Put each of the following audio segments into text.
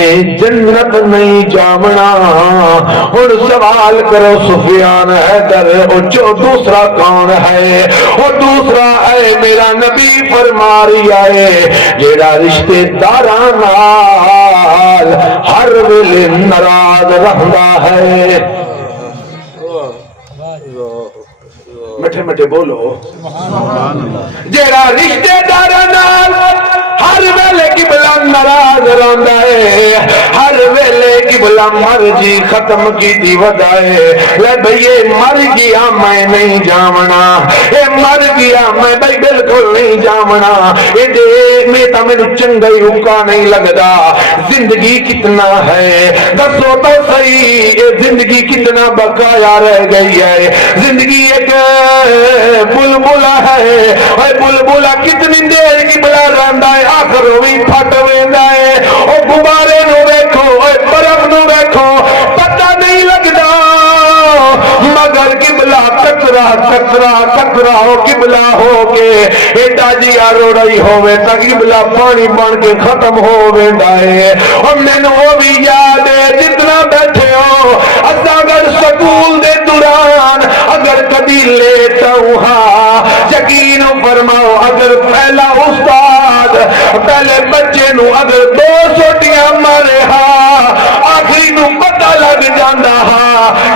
انہیں جنت نہیں جامنا. اور سوال کرو سفیان حیدر جو دوسرا کون ہے؟ اور دوسرا اے میرا نبی فرما رہا ہے جیڑا رشتے داراں نال ہر ویلے ناراض رہندا ہے. میٹھے میٹھے بولو جیڑا رشتے داراں نال ہر ویلے قبلہ ناراض رہندا ہے، ہر ویلے قبلہ مرضی ختم کیتی ودائے. لے بھئی مر گیا میں نہیں جاونا، اے مر گیا میں بھئی بالکل نہیں جاونا، اے دے میں تا میں چنگا ہی رکا نہیں لگدا. زندگی کتنا ہے دسو تو صحیح، اے زندگی کتنا بقایا رہ گئی ہے. زندگی ایک بلبلا ہے، اے بلبلا کتنی دیر کی بلا رہندا ہے، آخر بھی پھٹ ویندا ہے. او غبارے نو ویکھو، اے برف نو ویکھو، پتہ نہیں لگدا مگر قبلہ ٹکرا ٹکرا ٹکرا ہو قبلہ ہو کے ایڈا جیا روڑائی ہوئے تا قبلہ پانی بن کے ختم ہو ویندا ہے. اور مینوں وہ بھی یاد ہے جتنا بیٹھے ہو اگر سکول دے دوران اگر کبھی لیتا ہوں یقین فرماؤ اگر پہلا استاد پہلے بچے نو اگر 2 سوٹیاں مارے آخری نو پتہ لگ جاندہ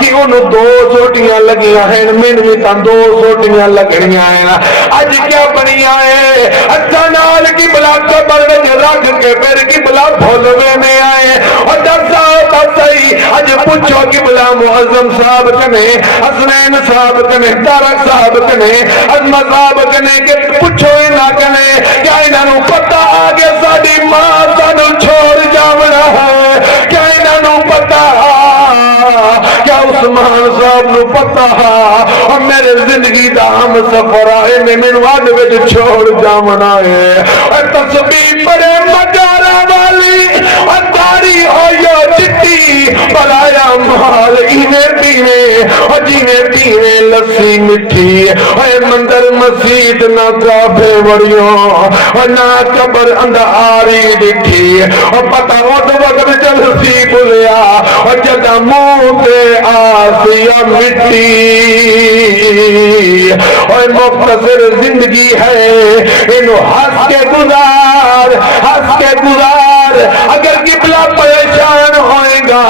کہ انہوں 2 سوٹیاں لگیاں ہیں، میں بھی تاں 2 سوٹیاں لگنیاں ہیں. اج کیا بنیا ہے اچھا نال کی بلا قبر وچ رکھ کے پھر کی بلا بھولوے میں آئے. اور درسا صحیح اج پوچھو کہ بلا معظم صاحب کنے، حسنین صاحب کنے، تارک صاحب کنے، عظمت صاحب کنے کہ پوچھو انہاں کنے کیا انہاں پتہ آگے ساڈی ماں سانو چھوڑ جاونا ہے؟ کیا انہاں پتہ کیا عثمان صاحب نو پتہ اور میرے زندگی دا ہم سفر آئے میں مینوں اڈ وچ چھوڑ جاونا ہے. اور تسبیح پڑھے مگارا والی اور داڑھی ہو یا چٹی بلایا مال انہیں پیوے اور جنہیں پیوے لسی مٹھی. اے مندر مسجد نہ کعبے وڑیوں اور نہ قبر اندھاری ڈٹھی اور پتہ اُس وقت چلسی بولیا اور جدا منہ تے آسیا مٹی. اور مختصر زندگی ہے انہوں ہنس کے گزار ہنس کے گزار. اگر قبلہ پریشان ہوئے گا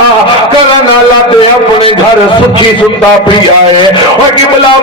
کرنا لاتے اپنے گھر سکھی ستا پی آئے اور قبلہ